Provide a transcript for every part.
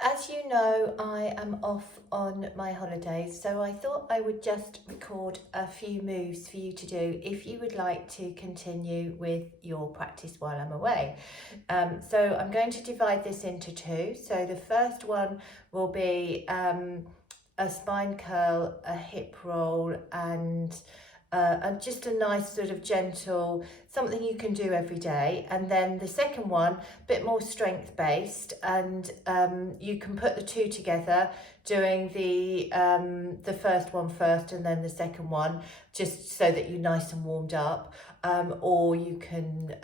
as you know, I am off on my holidays, so I thought I would just record a few moves for you to do if you would like to continue with your practice while I'm away. So I'm going to divide this into two. So the first one will be a spine curl, a hip roll, and just a nice sort of gentle, something you can do every day. And then the second one, a bit more strength based, and you can put the two together, doing the first one first and then the second one, just so that you're nice and warmed up. Or you can,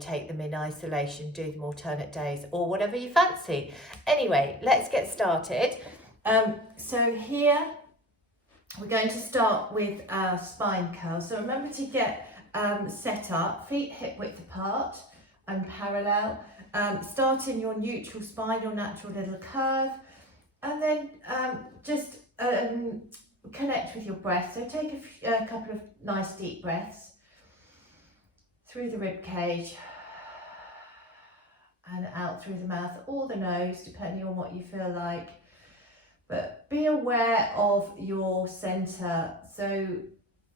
take them in isolation, do them alternate days, or whatever you fancy. Anyway, let's get started. So here, we're going to start with our spine curl. So remember to get set up, feet hip width apart and parallel. Start in your neutral spine, your natural little curve, and then just connect with your breath. So take a couple of nice deep breaths through the rib cage and out through the mouth or the nose, depending on what you feel like. But be aware of your center. So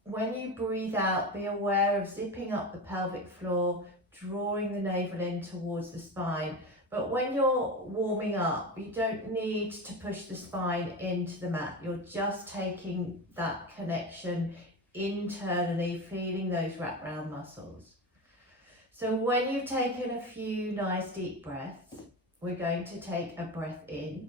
when you breathe out, be aware of zipping up the pelvic floor, drawing the navel in towards the spine. But when you're warming up, you don't need to push the spine into the mat. You're just taking that connection internally, feeling those wraparound muscles. So when you've taken a few nice deep breaths, we're going to take a breath in.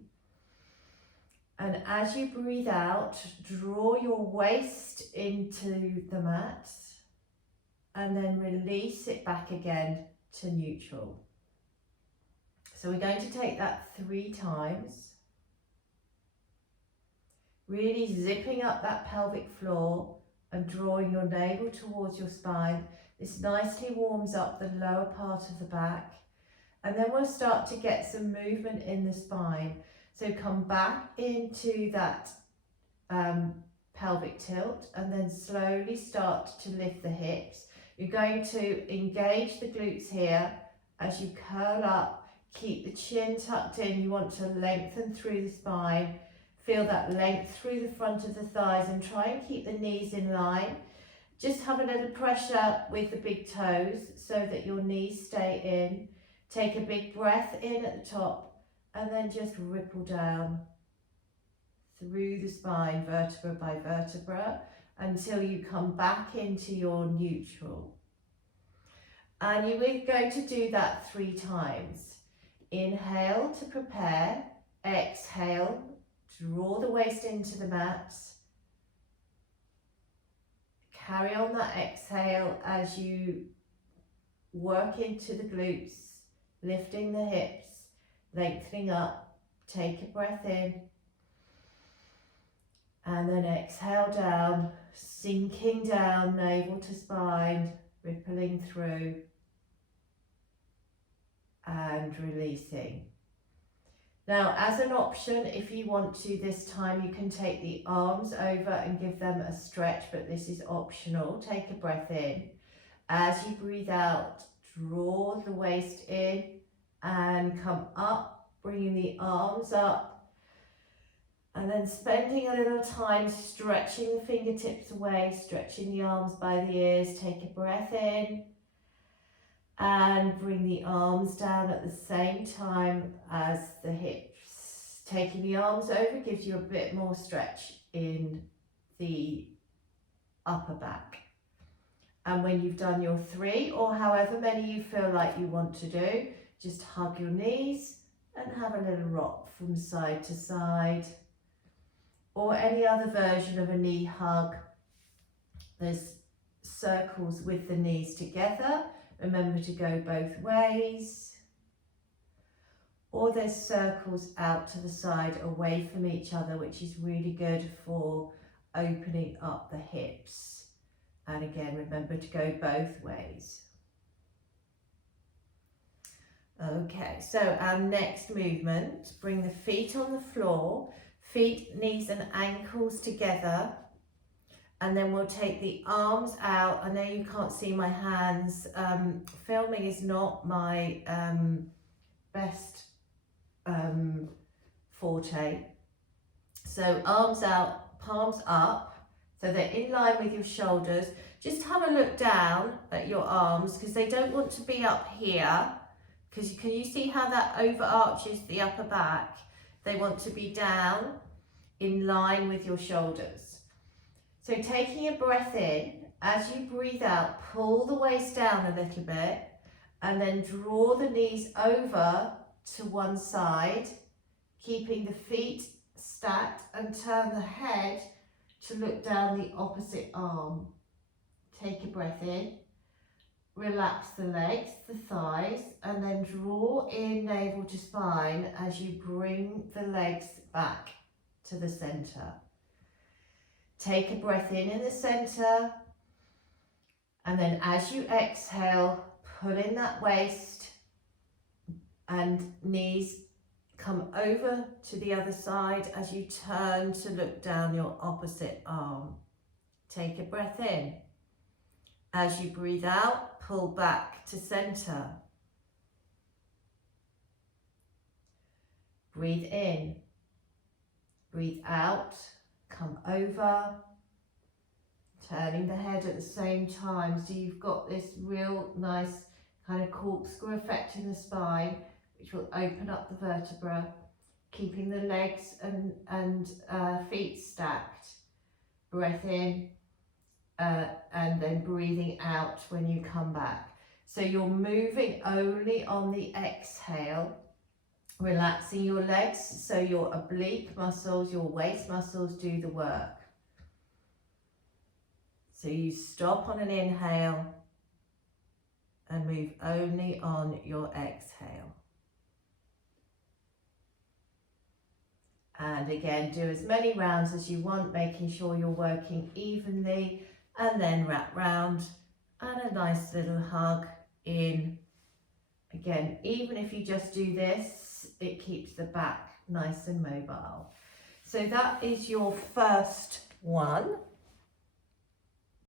And as you breathe out, draw your waist into the mat and then release it back again to neutral. So we're going to take that 3 times. Really zipping up that pelvic floor and drawing your navel towards your spine. This nicely warms up the lower part of the back. And then we'll start to get some movement in the spine. So come back into that pelvic tilt and then slowly start to lift the hips. You're going to engage the glutes here as you curl up, keep the chin tucked in. You want to lengthen through the spine, feel that length through the front of the thighs and try and keep the knees in line. Just have a little pressure with the big toes so that your knees stay in. Take a big breath in at the top and then just ripple down through the spine, vertebra by vertebra, until you come back into your neutral. And you are going to do that 3 times. Inhale to prepare, exhale, draw the waist into the mat. Carry on that exhale as you work into the glutes, lifting the hips, lengthening up. Take a breath in and then exhale down, sinking down, navel to spine, rippling through and releasing. Now, as an option, if you want to this time, you can take the arms over and give them a stretch, but this is optional. Take a breath in. As you breathe out, draw the waist in and come up, bringing the arms up, and then spending a little time stretching the fingertips away, stretching the arms by the ears. Take a breath in and bring the arms down at the same time as the hips. Taking the arms over gives you a bit more stretch in the upper back. And when you've done your 3, or however many you feel like you want to do, just hug your knees and have a little rock from side to side, or any other version of a knee hug. There's circles with the knees together. Remember to go both ways. Or there's circles out to the side away from each other, which is really good for opening up the hips. And again, remember to go both ways. Okay, so our next movement, bring the feet on the floor, feet, knees and ankles together. And then we'll take the arms out. I know you can't see my hands. Filming is not my best forte. So arms out, palms up, so they're in line with your shoulders. Just have a look down at your arms because they don't want to be up here, because can you see how that overarches the upper back? They want to be down in line with your shoulders. So taking a breath in, as you breathe out, pull the waist down a little bit and then draw the knees over to one side, keeping the feet stacked, and turn the head to look down the opposite arm. Take a breath in, relax the legs, the thighs, and then draw in navel to spine as you bring the legs back to the center. Take a breath in the center, and then as you exhale, pull in that waist and knees come over to the other side as you turn to look down your opposite arm. Take a breath in. As you breathe out, pull back to center. Breathe in. Breathe out. Come over. Turning the head at the same time, so you've got this real nice kind of corkscrew effect in the spine, which will open up the vertebra, keeping the legs and feet stacked. Breath in and then breathing out when you come back. So you're moving only on the exhale, relaxing your legs so your oblique muscles, your waist muscles do the work. So you stop on an inhale and move only on your exhale. And again, do as many rounds as you want, making sure you're working evenly, and then wrap round and a nice little hug in. Again, even if you just do this, it keeps the back nice and mobile. So that is your first one.